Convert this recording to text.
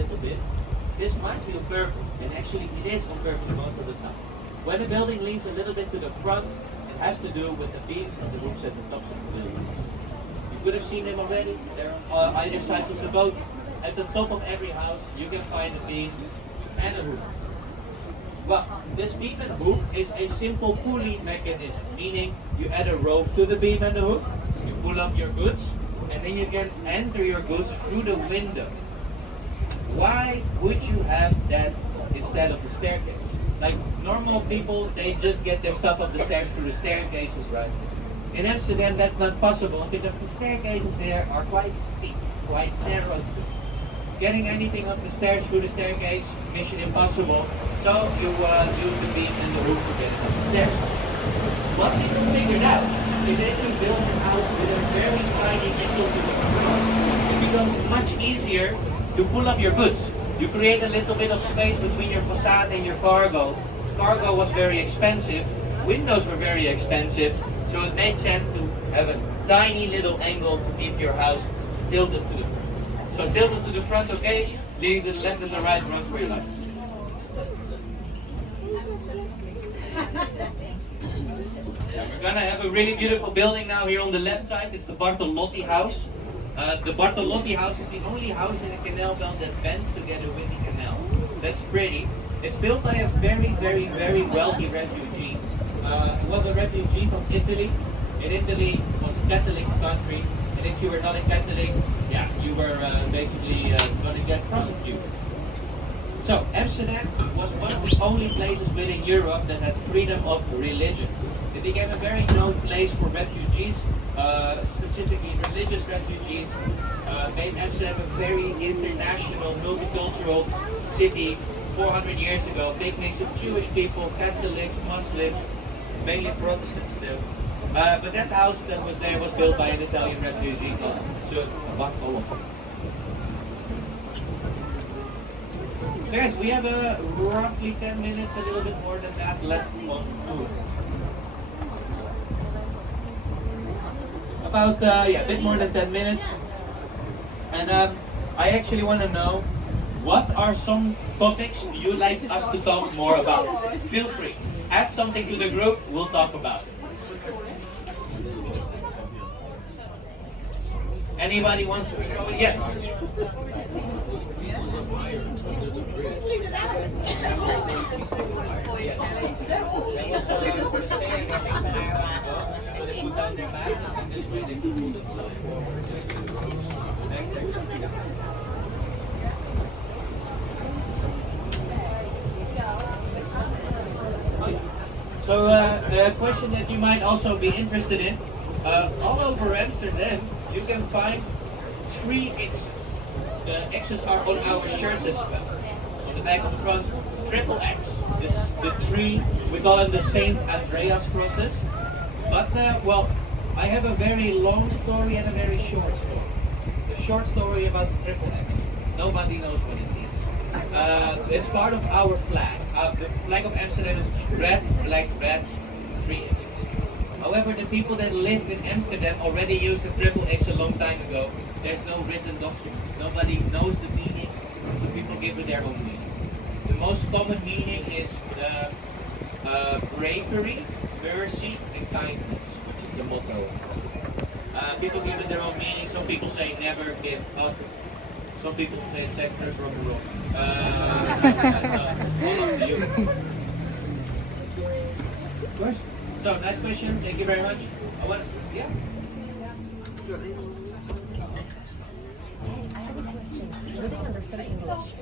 little bit. This might be on purpose, and actually it is on purpose most of the time. When a building leans a little bit to the front, it has to do with the beams on the roofs at the tops of the buildings. You could have seen them already. They're on either sides of the boat. At the top of every house, you can find a beam and a hook. Well, this beam and hook is a simple pulley mechanism, meaning you add a rope to the beam and the hook, you pull up your goods, and then you can enter your goods through the window. Why would you have that instead of the staircase? Like normal people, they just get their stuff up the stairs through the staircases, right? In Amsterdam, that's not possible because the staircases here are quite steep, quite narrow. Getting anything up the stairs through the staircase, mission impossible. So you use the beam and the roof to get it up the stairs. What people figured out is that if you build a house with a very tiny angle to the ground, it becomes much easier to pull up your goods. You create a little bit of space between your facade and your cargo. Cargo was very expensive, windows were very expensive, so it made sense to have a tiny little angle to keep your house tilted to the front. So tilted to the front, okay, leaning to the left and the right, run for your life. We're gonna have a really beautiful building now here on the left side. It's the Bartolotti house. The Bartolotti house is the only house in a canal belt that bends together with the canal. That's pretty. It's built by a very wealthy refugee. He was a refugee from Italy. And Italy was a Catholic country. And if you were not a Catholic, yeah, you were basically going to get prosecuted. So Amsterdam was one of the only places within Europe that had freedom of religion. It became a very known place for refugees, specifically religious refugees, made Amsterdam a very international, multicultural city 400 years ago. Big mix of Jewish people, Catholics, Muslims, mainly Protestants still. But that house that was there was built by an Italian refugee called Bartolotti. Guys, we have roughly 10 minutes, a little bit more than that left on tour. About, a bit more than 10 minutes. And I actually want to know, what are some topics you'd like us to talk more about? Feel free. Add something to the group, we'll talk about it. Anybody wants to go? Yes. So a question that you might also be interested in, all over Amsterdam you can find 3 X's. The X's are on our shirts as well. On the back of the front, triple X. This is the 3, we call it the Saint Andreas crosses. But well, I have a very long story and a very short story. The short story about the triple X. Nobody knows what it means. It's part of our flag. The flag of Amsterdam is red, black, red, 3 X's. However, the people that lived in Amsterdam already used the triple X a long time ago. There's no written document. Nobody knows the meaning, so people give it their own meaning. The most common meaning is the bravery, mercy, and kindness, which is the motto. People give it their own meaning. Some people say never give up. Some people say sex, drugs, rock and roll. That's all up to you. Question. So, nice question. Thank you very much. Yeah? I have a question. Do they understand English?